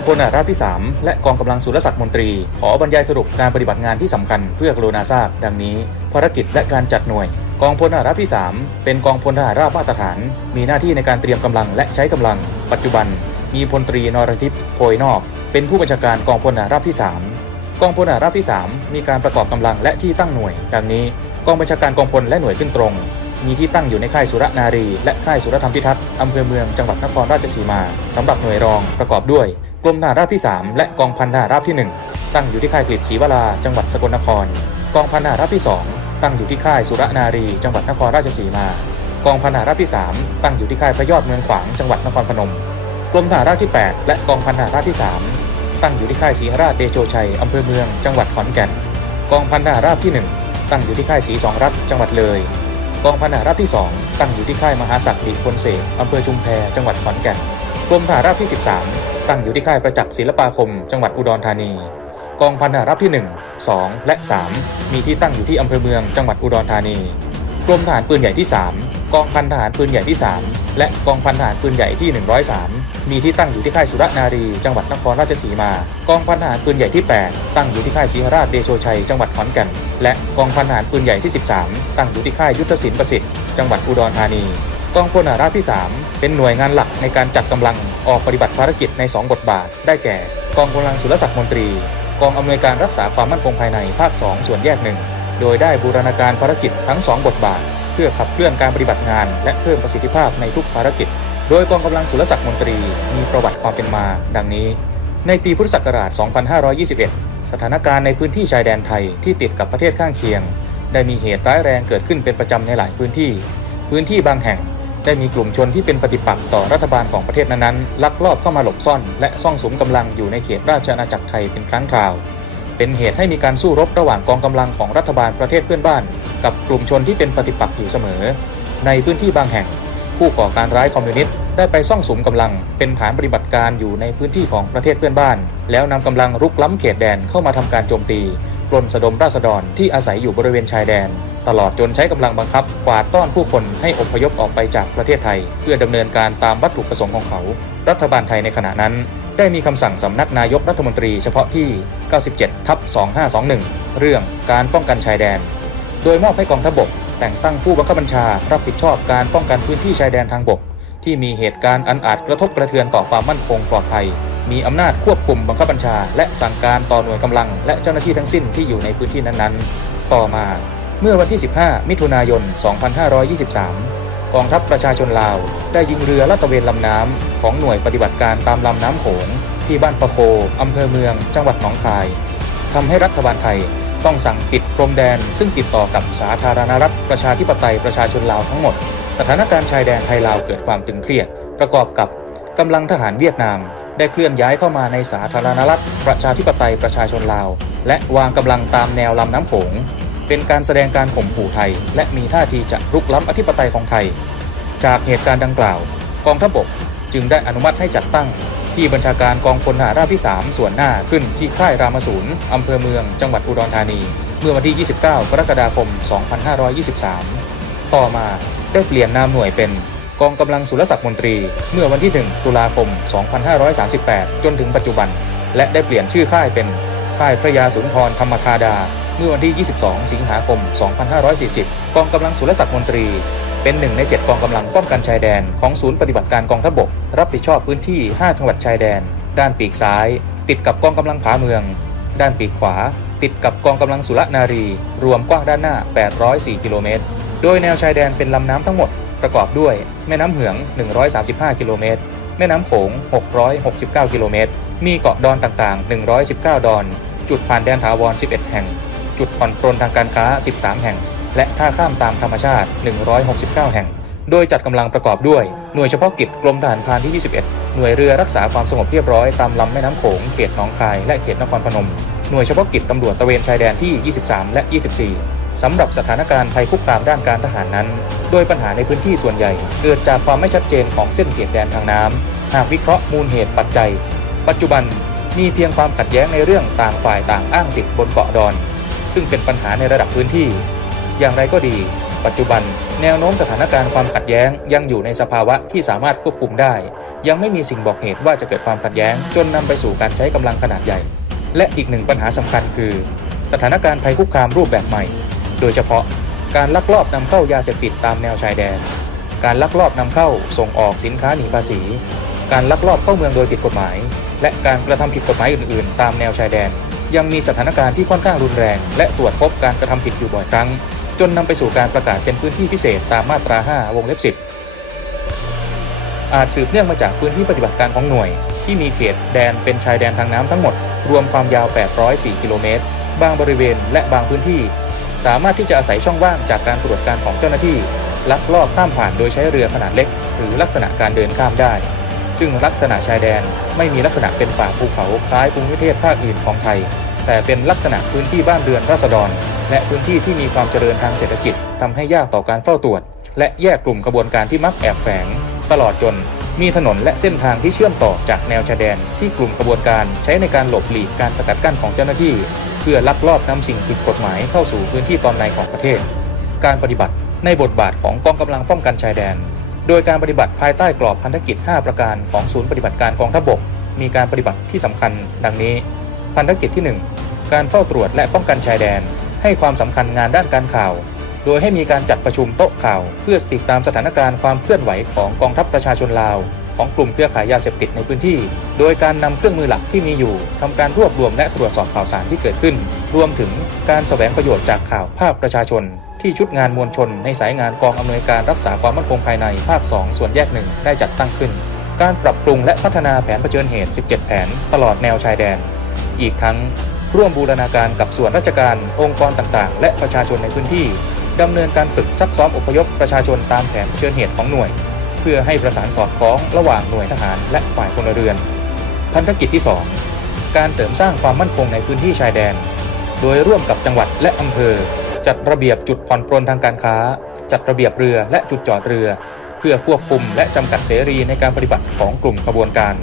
องพลอาราภที่3และกองกำลังสุรศักดิ์มนตรี ขอบรรยายสรุปการปฏิบัติงานที่สำคัญเพื่อกรุณาทราบดังนี้ ภารกิจและการจัดหน่วย กองพลอาราภที่3เป็นกองพลทหารราบมาตรฐาน มีหน้าที่ในการเตรียมกำลังและใช้กำลัง ปัจจุบัน มีพลตรีนรทิพย์โพยนอก เป็นผู้บัญชาการกองพลทหาราบที่3กองพลทหาราบที่3มีการประกอบกำลังและที่ตั้งหน่วย ดังนี้ กองบัญชาการกองพลและหน่วยขึ้นตรงมีที่ตั้งอยู่ในค่ายสุรนารี และค่ายสุรธรรมพิทักษ์อำเภอเมืองจังหวัดนครราชสีมาสำหรับหน่วยรองประกอบด้วย กรมทหารราบที่ 3 และกองพันทหารราบที่ 1 ตั้งอยู่ที่ค่ายกฤษศรีวราจังหวัดสกลนคร กองพันทหารราบที่ 2 ตั้งอยู่ที่ค่ายสุรนารี จังหวัดนครราชสีมา กองพันทหารราบที่ 3 ตั้งอยู่ที่ค่ายพระยอดเมืองขวางจังหวัดนครพนม กรมทหารราบที่ 8 และกองพันทหารราบที่ 3 ตั้งอยู่ที่ค่ายศรีหราชเดโชชัยอำเภอเมืองจังหวัดขอนแก่น กองพันทหารราบที่ 1 ตั้งอยู่ที่ค่ายศรีสองรัฐจังหวัดเลย กองพันทหารราบที่ 2 ตั้งอยู่ที่ค่ายมหาศักดิ์ดิพลเสกอำเภอชุมแพจังหวัดขอนแก่นกรมทหารราบที่ 13 ตั้งอยู่ที่ค่ายประจักษ์ศิลปาคม จังหวัดอุดรธานี กองพันทหารราบที่ 1 2 และ 3 มีที่ตั้งอยู่ที่อำเภอเมืองจังหวัดอุดรธานีกรมทหารปืนใหญ่ที่ 3 กองพันทหารปืนใหญ่ที่ 3 และกองพันทหารปืนใหญ่ที่ 103 มีที่ตั้งอยู่ที่ค่ายสุรนารี จังหวัดนครราชสีมา กองพันทหารปืนใหญ่ที่ 8 ตั้งอยู่ที่ค่ายศรีหราชเดโชชัย จังหวัดขอนแก่น และกองพันทหารปืนใหญ่ที่ 13 ตั้งอยู่ที่ค่ายยุทธศิลป์ประสิทธิ์ จังหวัดอุดรธานี กองพลทหาราบที่ 3 เป็นหน่วยงานหลักในการจัดกำลังออกปฏิบัติภารกิจใน 2 บทบาท ได้แก่ กองกำลังสุรศักดิ์มนตรี กองอำนวยการรักษาความมั่นคงภายในภาค 2 ส่วนแยกหนึ่งโดยได้บูรณาการภารกิจทั้ง 2 บทบาท เพื่อขับเคลื่อนการปฏิบัติงาน และเพิ่มประสิทธิภาพในทุกภารกิจ โดยกองกำลังสุรศักดิ์มนตรี มีประวัติความเป็นมา ดังนี้ ในปีพุทธศักราช 2521 สถานการณ์ในพื้นที่ชายแดนไทยที่ติดกับประเทศข้างเคียง ได้มีเหตุร้ายแรงเกิดขึ้นเป็นประจำในหลายพื้นที่ พื้นที่บางแห่ง ได้มีกลุ่มชนที่เป็นปฏิปักษ์ต่อรัฐบาลของประเทศนั้นๆลักลอบเข้ามาหลบซ่อน และซ่องสมกำลังอยู่ในเขตราชอาณาจักรไทยเป็นครั้งคราว เป็นเหตุให้มีการสู้รบระหว่างกองกำลังของรัฐบาลประเทศเพื่อนบ้าน กับกลุ่มชนที่เป็นปฏิปักษ์อยู่เสมอ ในพื้นที่บางแห่ง ผู้ก่อการร้ายคอมมิวนิสต์ได้ไปซ่องสมกำลัง เป็นฐานปฏิบัติการอยู่ในพื้นที่ของประเทศเพื่อนบ้าน แล้วนำกำลังรุกล้ำเขตแดนเข้ามาทำการโจมตี ปล้นสะดมราษฎรที่อาศัยอยู่บริเวณชายแดน ตลอดจนใช้กำลังบังคับกวาดต้อนผู้คนให้อพยพออกไปจากประเทศไทย เพื่อดำเนินการตามวัตถุประสงค์ของเขา รัฐบาลไทยในขณะนั้น ได้มีคำสั่งสำนักนายกรัฐมนตรีเฉพาะที่ 97 ทับ 2521 เรื่องการป้องกันชายแดน โดยมอบให้กองทัพบก แต่งตั้งผู้บังคับบัญชารับผิดชอบการป้องกันพื้นที่ชายแดนทางบก ที่มีเหตุการณ์อันอาจกระทบกระเทือนต่อความมั่นคงปลอดภัย มีอำนาจควบคุมบังคับบัญชา และสั่งการต่อหน่วยกำลัง และเจ้าหน้าที่ทั้งสิ้นที่อยู่ในพื้นที่นั้นๆ ต่อมาเมื่อวันที่ 15 มิถุนายน 2523 กองทัพประชาชนลาว ได้ยิงเรือลาดตระเวนลำน้ำของหน่วยปฏิบัติการตามลำน้ำโขง ที่บ้านปะโคอำเภอเมือง จังหวัดหนองคายทำให้รัฐบาลไทยต้องสั่งปิดพรมแดน ซึ่งติดต่อกับสาธารณรัฐประชาธิปไตยประชาชนลาวทั้งหมด สถานการณ์ชายแดนไทยลาวเกิดความตึงเครียด ประกอบกับ กำลังทหารเวียดนาม ได้เคลื่อนย้ายเข้ามาในสาธารณรัฐ ประชาธิปไตยประชาชนลาว และวางกำลังตามแนวลำน้ำโขง เป็นการแสดงการข่มขู่ไทย และมีท่าทีจะรุกล้ำอธิปไตยของไทย จากเหตุการณ์ดังกล่าว กองทัพบกจึงได้อนุมัติให้จัดตั้ง ที่บัญชาการกองพลทหารราบที่ 3 ส่วนหน้าขึ้นที่ค่ายรามศูนอำเภอเมือง จังหวัดอุดรธานี เมื่อวันที่ 29 กรกฎาคม 2523 ต่อมาได้เปลี่ยนนามหน่วยเป็น กองกำลังสุรศักดิ์มนตรี เมื่อวันที่ 1 ตุลาคม 2538 จนถึงปัจจุบัน และได้เปลี่ยนชื่อค่ายเป็น ค่ายพระยาสุนทรธรรมธาดา เมื่อวันที่ 22 สิงหาคม 2540 กองกำลังสุรศักดิ์มนตรี เป็นหนึ่งใน 7 กองกำลังป้องกันชายแดนของศูนย์ปฏิบัติการกองทัพบก รับผิดชอบพื้นที่ 5 จังหวัดชายแดน ด้านปีกซ้าย ติดกับกองกำลังผาเมือง ด้านปีกขวา ติดกับกองกำลังสุรนารี รวมกว้างด้านหน้า 804 กิโลเมตร โดยแนวชายแดนเป็นลำน้ำทั้งหมด ประกอบด้วยแม่น้ำเหือง 135 กิโลเมตร แม่น้ำโขง 669 กิโลเมตร มีเกาะดอนต่างๆ 119 ดอน จุดผ่านแดนถาวร 11 แห่ง จุดผ่อนปรนทางการค้า 13 แห่ง และท่าข้ามตามธรรมชาติ 169 แห่ง โดยจัดกำลังประกอบด้วย หน่วยเฉพาะกิจกรมทหารพรานที่ 21 หน่วยเรือรักษาความสงบเรียบร้อยตามลำแม่น้ำโขง เขตหนองคาย และเขตนครพนม หน่วยเฉพาะกิจตำรวจตะเวนชายแดนที่ 23 และ 24 สำหรับสถานการณ์ภัยคุกคามด้านการทหารนั้น โดยปัญหาในพื้นที่ส่วนใหญ่ เกิดจากความไม่ชัดเจนของเส้นเขตแดนทางน้ำหากวิเคราะห์มูลเหตุปัจจัย ปัจจุบันมีเพียงความขัดแย้งในเรื่องต่างฝ่ายต่างอ้างสิทธิ์บนเกาะดอน ซึ่งเป็นปัญหาในระดับพื้นที่ อย่างไรก็ดี ปัจจุบันแนวโน้มสถานการณ์ความขัดแย้งยังอยู่ในสภาวะที่สามารถควบคุมได้ ยังไม่มีสิ่งบอกเหตุว่าจะเกิดความขัดแย้ง จนนำไปสู่การใช้กำลังขนาดใหญ่ และอีกหนึ่งปัญหาสำคัญคือ สถานการณ์ภัยคุกคามรูปแบบใหม่ โดยเฉพาะการลักลอบนำเข้ายาเสพติดตามแนวชายแดน การลักลอบนำเข้าส่งออกสินค้าหนีภาษี การลักลอบเข้าเมืองโดยผิดกฎหมาย และการกระทำผิดกฎหมายอื่นๆ ตามแนวชายแดน ยังมีสถานการณ์ที่ค่อนข้างรุนแรง และตรวจพบการกระทำผิดอยู่บ่อยครั้ง จนนำไปสู่การประกาศเป็นพื้นที่พิเศษตามมาตรา 5 วงเล็บ 10 อาจสืบเนื่องมาจากพื้นที่ปฏิบัติการของหน่วย ที่มีเขตแดนเป็นชายแดนทางน้ำทั้งหมด รวมความยาว 804 กิโลเมตรบางบริเวณและบางพื้นที่ สามารถที่จะอาศัยช่องว่างจากการตรวจการของเจ้าหน้าที่ ลักลอบข้ามผ่านโดยใช้เรือขนาดเล็ก หรือลักษณะการเดินข้ามได้ ซึ่งลักษณะชายแดนไม่มีลักษณะเป็นป่าภูเขาคล้ายภูมิประเทศภาคอื่นของไทย แต่เป็นลักษณะพื้นที่บ้านเรือนราษฎร และพื้นที่ที่มีความเจริญทางเศรษฐกิจทำให้ยากต่อการเฝ้าตรวจ และแยกกลุ่มกระบวนการที่มักแอบแฝง ตลอดจนมีถนนและเส้นทางที่เชื่อมต่อจากแนวชายแดน ที่กลุ่มกระบวนการใช้ในการหลบหลีกการสกัดกั้นของเจ้าหน้าที่ เพื่อลักลอบนำสิ่งผิดกฎหมายเข้าสู่พื้นที่ตอนในของประเทศ การปฏิบัติในบทบาทของกองกำลังป้องกันชายแดน โดยการปฏิบัติภายใต้กรอบพันธกิจ 5 ประการของศูนย์ปฏิบัติการกองทัพบก มีการปฏิบัติที่สำคัญ ดังนี้ พันธกิจที่ 1 การเฝ้าตรวจและป้องกันชายแดน ให้ความสำคัญงานด้านการข่าว โดยให้มีการจัดประชุมโต๊ะข่าว เพื่อติดตามสถานการณ์ความเคลื่อนไหวของกองทัพประชาชนลาว ของกลุ่มเครือข่ายยาเสพติดในพื้นที่ โดยการนำเครื่องมือหลักที่มีอยู่ทำการรวบรวมและตรวจสอบข่าวสารที่เกิดขึ้น รวมถึงการแสวงประโยชน์จากข่าวภาคประชาชน ที่ชุดงานมวลชน ในสายงานกองอำนวยการรักษาความมั่นคงภายในภาค 2 ส่วนแยกหนึ่งได้จัดตั้งขึ้น การปรับปรุงและพัฒนาแผนเผชิญเหตุ 17 แผน ตลอดแนวชายแดน อีกทั้งร่วมบูรณาการกับส่วนราชการ องค์กรต่างๆ และประชาชนในพื้นที่ดำเนินการฝึกซักซ้อมอพยพประชาชนตามแผนเชิญเหตุของหน่วย เพื่อให้ประสานสอดคล้องระหว่างหน่วยทหารและฝ่ายพลเรือน พันธกิจที่ 2 การเสริมสร้างความมั่นคงในพื้นที่ชายแดน โดยร่วมกับจังหวัดและอำเภอ จัดระเบียบจุดผ่อนปรนทางการค้า จัดระเบียบเรือและจุดจอดเรือ เพื่อควบคุมและจำกัดเสรีในการปฏิบัติของกลุ่มขบวนการ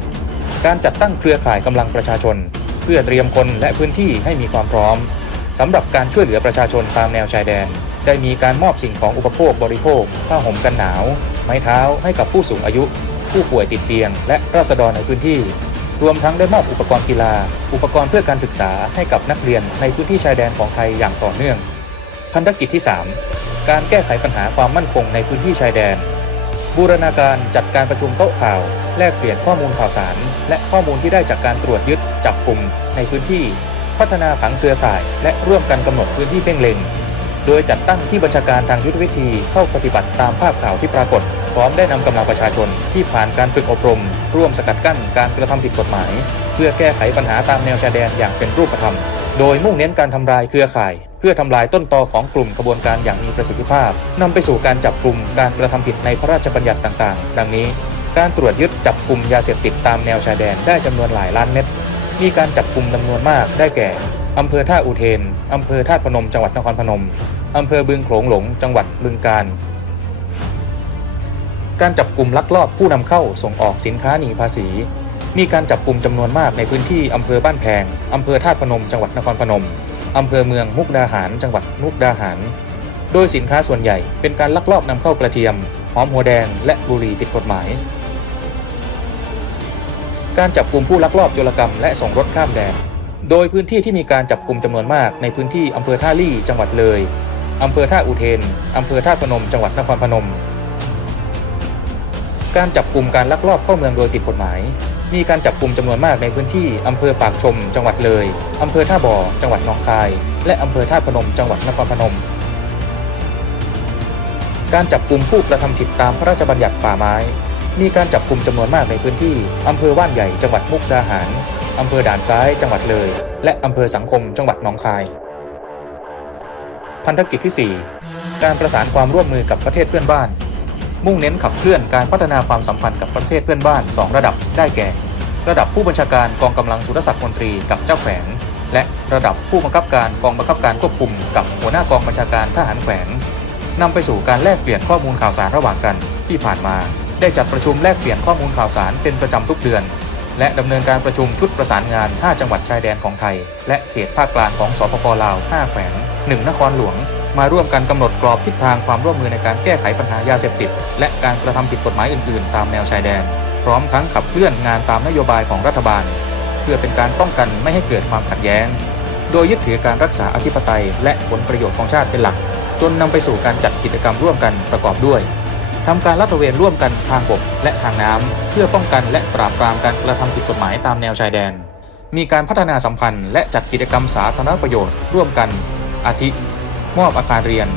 การจัดตั้งเครือข่ายกำลังประชาชน เพื่อเตรียมคนและพื้นที่ให้มีความพร้อมสำหรับการช่วยเหลือประชาชนตามแนวชายแดน ได้มีการมอบสิ่งของอุปโภคบริโภคผ้าห่มกันหนาว ไม้เท้าให้กับผู้สูงอายุ ผู้ป่วยติดเตียง และราษฎรในพื้นที่ รวมทั้งได้มอบอุปกรณ์กีฬา อุปกรณ์เพื่อการศึกษาให้กับนักเรียนในพื้นที่ชายแดนของไทยอย่างต่อเนื่อง พันธกิจที่ 3 การแก้ไขปัญหาความมั่นคงในพื้นที่ชายแดน บูรณาการจัดการประชุมโต๊ะข่าว แลกเปลี่ยนข้อมูลข่าวสาร และข้อมูลที่ได้จากการตรวจยึดจับกลุ่มในพื้นที่ พัฒนาผังเครือข่าย และร่วมกันกำหนดพื้นที่เพ่งเล็ง โดยจัดตั้งที่บัญชาการทางยุทธวิธีเข้าปฏิบัติตามภาพข่าวที่ปรากฏ พร้อมได้นำกำลังประชาชนที่ผ่านการฝึกอบรม ร่วมสกัดกั้นการกระทำผิดกฎหมาย เพื่อแก้ไขปัญหาตามแนวชายแดนอย่างเป็นรูปธรรม โดยมุ่งเน้นการทำลายเครือข่าย เพื่อทำลายต้นตอของกลุ่มกระบวนการอย่างมีประสิทธิภาพนำไปสู่การจับกลุ่มการกระทำผิดในพระราชบัญญัติต่างๆ ดังนี้ การตรวจยึดจับกลุ่มยาเสพติดตามแนวชายแดนได้จำนวนหลายล้านเม็ดมีการจับกลุ่มจำนวนมากได้แก่ อำเภอท่าอุเทน อำเภอท่าพนม จังหวัดนครพนม อำเภอบึงโขลงหลง จังหวัดบึงกาฬ การจับกลุ่มลักลอบผู้นำเข้าส่งออกสินค้าหนีภาษี มีการจับกลุ่มจำนวนมากในพื้นที่อำเภอบ้านแพง อำเภอท่าพนม จังหวัดนครพนม อำเภอเมืองมุกดาหาร จังหวัดมุกดาหาร โดยสินค้าส่วนใหญ่เป็นการลักลอบนำเข้ากระเทียม หอมหัวแดง และบุหรี่ผิดกฎหมายการจับกลุ่มผู้ลักลอบโจรกรรมและส่งรถข้ามแดน โดยพื้นที่ที่มีการจับกลุ่มจำนวนมากในพื้นที่อำเภอท่าลี่จังหวัดเลยอำเภอท่าอุเทนอำเภอท่าพนม จังหวัดนครพนม การจับกลุ่มการลักลอบเข้าเมืองโดยผิดกฎหมาย มีการจับกลุ่มจำนวนมากในพื้นที่อำเภอปากชม จังหวัดเลยอำเภอท่าบ่อ จังหวัดหนองคาย และอำเภอท่าพนม จังหวัดนครพนม การจับกลุ่มผู้กระทำผิดตามพระราชบัญญัติป่าไม้ มีการจับกลุ่มจำนวนมากในพื้นที่อำเภอว่านใหญ่จังหวัดมุกดาหารอำเภอด่านซ้ายจังหวัดเลย และอำเภอสังคมจังหวัดหนองคาย พันธกิจที่ 4 การประสานความร่วมมือกับประเทศเพื่อนบ้าน มุ่งเน้นขับเคลื่อนการพัฒนาความสัมพันธ์กับประเทศเพื่อนบ้าน 2 ระดับได้แก่ ระดับผู้บัญชาการกองกำลังสุรศักดิ์มนตรีกับเจ้าแขวงและระดับผู้บังคับการกองบังคับการควบคุมกับหัวหน้ากองบัญชาการทหารแขวงนำไปสู่การแลกเปลี่ยนข้อมูลข่าวสารระหว่างกันที่ผ่านมา ได้จัดประชุมแลกเปลี่ยนข้อมูลข่าวสารเป็นประจำทุกเดือน และดำเนินการประชุมชุดประสานงาน 5 จังหวัดชายแดนของไทย และเขตภาคกลางของสปปลาว 5 แขวง 1 นครหลวง มาร่วมกันกำหนดกรอบทิศทางความร่วมมือในการแก้ไขปัญหายาเสพติด และการกระทำผิดกฎหมายอื่น ๆ ตามแนวชายแดน พร้อมทั้งขับเคลื่อนงานตามนโยบายของรัฐบาล เพื่อเป็นการป้องกันไม่ให้เกิดความขัดแย้ง โดยยึดถือการรักษาอธิปไตย และผลประโยชน์ของชาติเป็นหลัก จนนำไปสู่การจัดกิจกรรมร่วมกันประกอบด้วย ทำการลาดตระเวนร่วมกันทางบกและทางน้ำ เพื่อป้องกันและปราบปรามการกระทำผิดกฎหมายตามแนวชายแดน มีการพัฒนาสัมพันธ์และจัดกิจกรรมสาธารณประโยชน์ร่วมกัน อาทิ มอบอาคารเรียน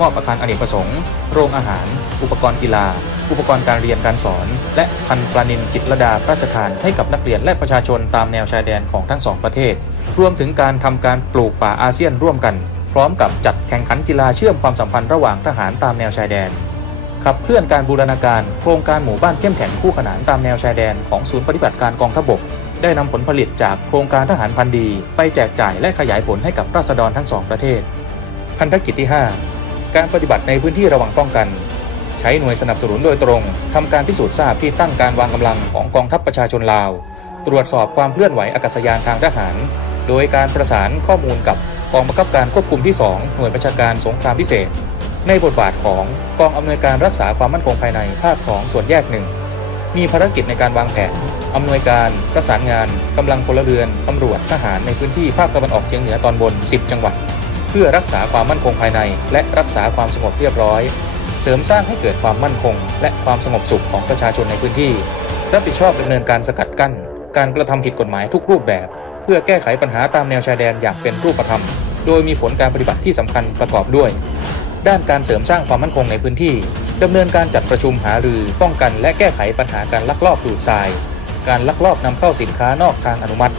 มอบอาคารอเนกประสงค์ โรงอาหาร อุปกรณ์กีฬา อุปกรณ์การเรียนการสอน และพันปลานินจิตรดาพระราชทานให้กับนักเรียนและประชาชนตามแนวชายแดนของทั้งสองประเทศ รวมถึงการทำการปลูกป่าอาเซียนร่วมกัน พร้อมกับจัดแข่งขันกีฬาเชื่อมความสัมพันธ์ระหว่างทหารตามแนวชายแดน ขับเคลื่อนการบูรณาการโครงการหมู่บ้านเข้มแข็งคู่ขนานตามแนวชายแดนของศูนย์ปฏิบัติการกองทัพบก ได้นำผลผลิตจากโครงการทหารพันธีไปแจกจ่ายและขยายผลให้กับราษฎรทั้งสองประเทศ พันธกิจที่ 5 การปฏิบัติในพื้นที่ระวังป้องกัน ใช้หน่วยสนับสนุนโดยตรงทำการพิสูจน์ทราบที่ตั้งการวางกำลังของกองทัพประชาชนลาว ตรวจสอบความเคลื่อนไหวอากาศยานทางทหาร โดยการประสานข้อมูลกับกองบังคับการควบคุมที่ 2 หน่วยประชาการสงครามพิเศษ ในบทบาทของกองอำนวยการรักษาความมั่นคงภายในภาค 2 ส่วนแยกหนึ่งมีภารกิจในการวางแผนอำนวยการประสานงานกำลังพลเรือนตำรวจทหารในพื้นที่ภาคตะวันออกเฉียงเหนือตอนบน 10 จังหวัด เพื่อรักษาความมั่นคงภายใน และรักษาความสงบเรียบร้อย เสริมสร้างให้เกิดความมั่นคง และความสงบสุขของประชาชนในพื้นที่ รับผิดชอบดำเนินการสกัดกั้น การกระทำผิดกฎหมายทุกรูปแบบ เพื่อแก้ไขปัญหาตามแนวชายแดนอย่างเป็นรูปธรรม โดยมีผลการปฏิบัติที่สำคัญประกอบด้วย ด้านการเสริมสร้างความมั่นคงในพื้นที่ดำเนินการจัดประชุมหารือป้องกันและแก้ไขปัญหาการลักลอบดูดทราย การลักลอบนำเข้าสินค้านอกทางอนุมัติ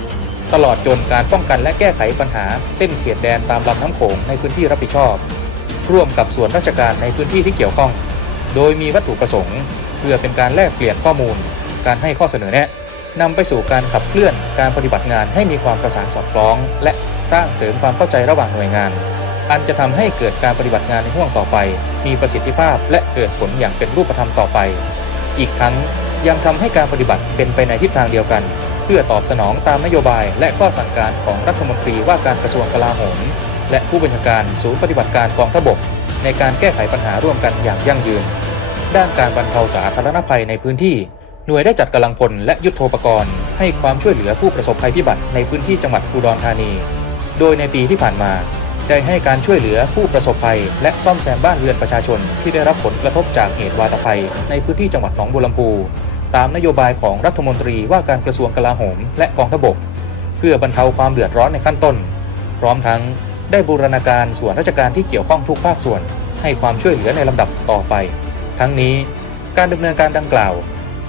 ตลอดจนการป้องกันและแก้ไขปัญหาเส้นเขตแดนตามลำน้ำโขงในพื้นที่รับผิดชอบ ร่วมกับส่วนราชการในพื้นที่ที่เกี่ยวข้อง โดยมีวัตถุประสงค์ เพื่อเป็นการแลกเปลี่ยนข้อมูล การให้ข้อเสนอแนะนำไปสู่การขับเคลื่อนการปฏิบัติงานให้มีความประสานสอดคล้อง และสร้างเสริมความเข้าใจระหว่างหน่วยงาน อันจะทำให้เกิดการปฏิบัติงานในห่วงต่อไป มีประสิทธิภาพและเกิดผลอย่างเป็นรูปธรรมต่อไป อีกทั้งยังทำให้การปฏิบัติเป็นไปในทิศทางเดียวกัน เพื่อตอบสนองตามนโยบาย และข้อสั่งการของรัฐมนตรีว่าการกระทรวงกลาโหม และผู้บัญชาการศูนย์ปฏิบัติการกองทพบก ในการแก้ไขปัญหาร่วมกันอย่างยั่งยืน ด้านการบรรเทาสาธารณภัยในพื้นที่หน่วยได้จัดกำลังพลและยุทโธปกรณ์ ให้ความช่วยเหลือผู้ประสบภัยพิบัติในพื้นที่จังหวัดอุดรธานี โดยในปีที่ผ่านมา ได้ให้การช่วยเหลือผู้ประสบภัย และซ่อมแซมบ้านเรือนประชาชน ที่ได้รับผลกระทบจากเหตุวาตภัย ในพื้นที่จังหวัดหนองบัวลำพู ตามนโยบายของรัฐมนตรีว่าการกระทรวงกลาโหม และกองทพบก เพื่อบรรเทาความเดือดร้อนในขั้นต้น พร้อมทั้งได้บูรณาการส่วนราชการที่เกี่ยวข้องทุกภาคส่วน ให้ความช่วยเหลือในลำดับต่อไป ทั้งนี้การดำเนินการดังกล่าว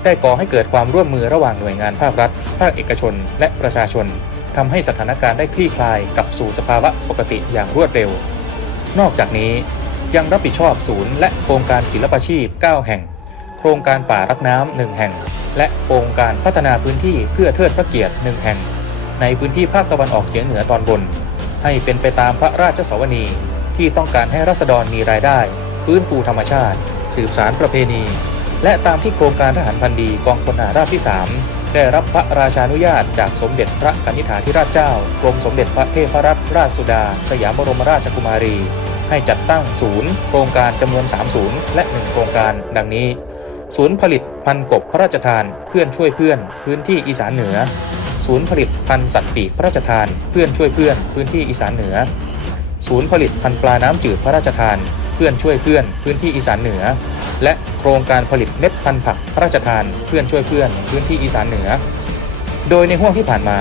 ได้ก่อให้เกิดความร่วมมือระหว่างหน่วยงานภาครัฐ ภาคเอกชน และประชาชน ทำให้สถานการณ์ได้คลี่คลายกลับสู่สภาวะปกติอย่างรวดเร็ว นอกจากนี้ยังรับผิดชอบศูนย์และโครงการศิลปาชีพ 9 แห่ง โครงการป่ารักน้ำหนึ่งแห่ง และโครงการพัฒนาพื้นที่เพื่อเทิดพระเกียรติหนึ่งแห่ง ในพื้นที่ภาคตะวันออกเฉียงเหนือตอนบน ให้เป็นไปตามพระราชสวนีที่ต้องการให้รัษฎรมีรายได้ ฟื้นฟูธรรมชาติ สืบสารประเพณี และตามที่โครงการทหารพันดีกองพลทหารราบที่ 3 ได้รับพระราชานุญาตจากสมเด็จพระกนิษฐาธิราชเจ้ากรมสมเด็จพระเทพรัตนราชสุดา สยามบรมราชกุมารี ให้จัดตั้งศูนย์โครงการจำนวน 3 ศูนย์และ 1 โครงการดังนี้ ศูนย์ผลิตพันกบพระราชทานเพื่อนช่วยเพื่อน พื้นที่อีสานเหนือ ศูนย์ผลิตพันสัตว์ปีกพระราชทานเพื่อนช่วยเพื่อน พื้นที่อีสานเหนือ ศูนย์ผลิตพันปลาน้ำจืดพระราชทาน เพื่อนช่วยเพื่อน พื้นที่อีสานเหนือ และโครงการผลิตเม็ดพันธุ์ผักพระราชทานเพื่อนช่วยเพื่อนพื้นที่อีสานเหนือ โดยในห่วงที่ผ่านมา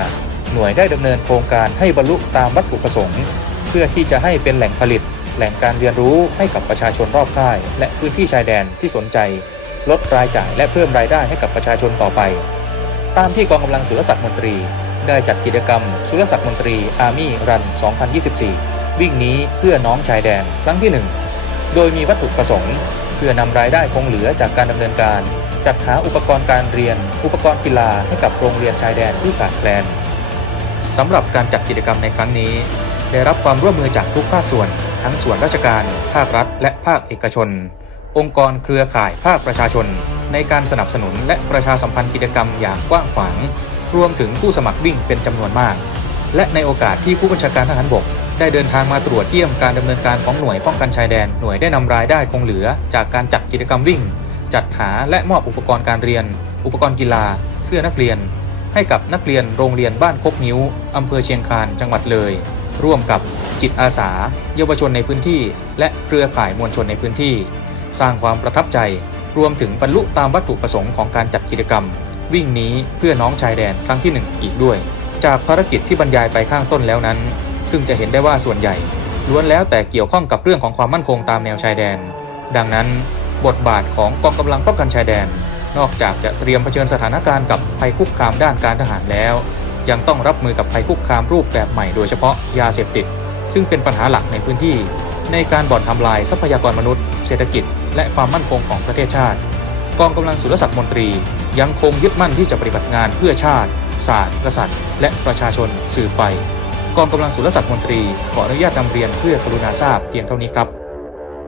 หน่วยได้ดำเนินโครงการให้บรรลุตามวัตถุประสงค์ เพื่อที่จะให้เป็นแหล่งผลิต แหล่งการเรียนรู้ให้กับประชาชนรอบค่าย และพื้นที่ชายแดนที่สนใจ ลดรายจ่ายและเพิ่มรายได้ให้กับประชาชนต่อไป ตามที่กองกำลังสุรศักดิ์มนตรี ได้จัดกิจกรรมสุรศักดิ์มนตรีอาร์มี่รัน 2024 วิ่งนี้เพื่อน้องชายแดนครั้งที่ 1 โดยมีวัตถุประสงค์ เพื่อนำรายได้คงเหลือจากการดำเนินการ จัดหาอุปกรณ์การเรียน อุปกรณ์กีฬาให้กับโรงเรียนชายแดนที่ขาดแคลนสำหรับการจัดกิจกรรมในครั้งนี้ ได้รับความร่วมมือจากทุกภาคส่วน ทั้งส่วนราชการ ภาครัฐ และภาคเอกชน องค์กรเครือข่ายภาคประชาชน ในการสนับสนุนและประชาสัมพันธ์กิจกรรมอย่างกว้างขวางรวมถึงผู้สมัครวิ่งเป็นจำนวนมาก และในโอกาสที่ผู้บัญชาการทหารบก ได้เดินทางมาตรวจเยี่ยมการดำเนินการของหน่วยป้องกันชายแดน หน่วยได้นำรายได้คงเหลือ จากการจัดกิจกรรมวิ่ง จัดหาและมอบอุปกรณ์การเรียน อุปกรณ์กีฬา เสื้อนักเรียน ให้กับนักเรียนโรงเรียนบ้านคกนิ้วอำเภอเชียงคานจังหวัดเลย ร่วมกับจิตอาสา เยาวชนในพื้นที่ และเครือข่ายมวลชนในพื้นที่ สร้างความประทับใจ รวมถึงบรรลุตามวัตถุประสงค์ของการจัดกิจกรรม วิ่งนี้เพื่อน้องชายแดนครั้งที่หนึ่งอีกด้วย จากภารกิจที่บรรยายไปข้างต้นแล้วนั้น ซึ่งจะเห็นได้ว่าส่วนใหญ่ล้วนแล้วแต่เกี่ยวข้องกับเรื่องของความมั่นคงตามแนวชายแดน ดังนั้น บทบาทของกองกำลังป้องกันชายแดน นอกจากจะเตรียมเผชิญสถานการณ์กับภัยคุกคามด้านการทหารแล้ว ยังต้องรับมือกับภัยคุกคามรูปแบบใหม่โดยเฉพาะยาเสพติด ซึ่งเป็นปัญหาหลักในพื้นที่ ในการบ่อนทำลายทรัพยากรมนุษย์ เศรษฐกิจ และความมั่นคงของประเทศชาติ กองกำลังสุรศักดิ์มนตรี ยังคงยึดมั่นที่จะปฏิบัติงานเพื่อชาติ ศาสตร์กษัตริย์ และประชาชนสืบไป กองกำลังศุลศักดิ์มนตรีขออนุญาตนำเรียนเพื่อกรุณาทราบเพียงเท่านี้ครับ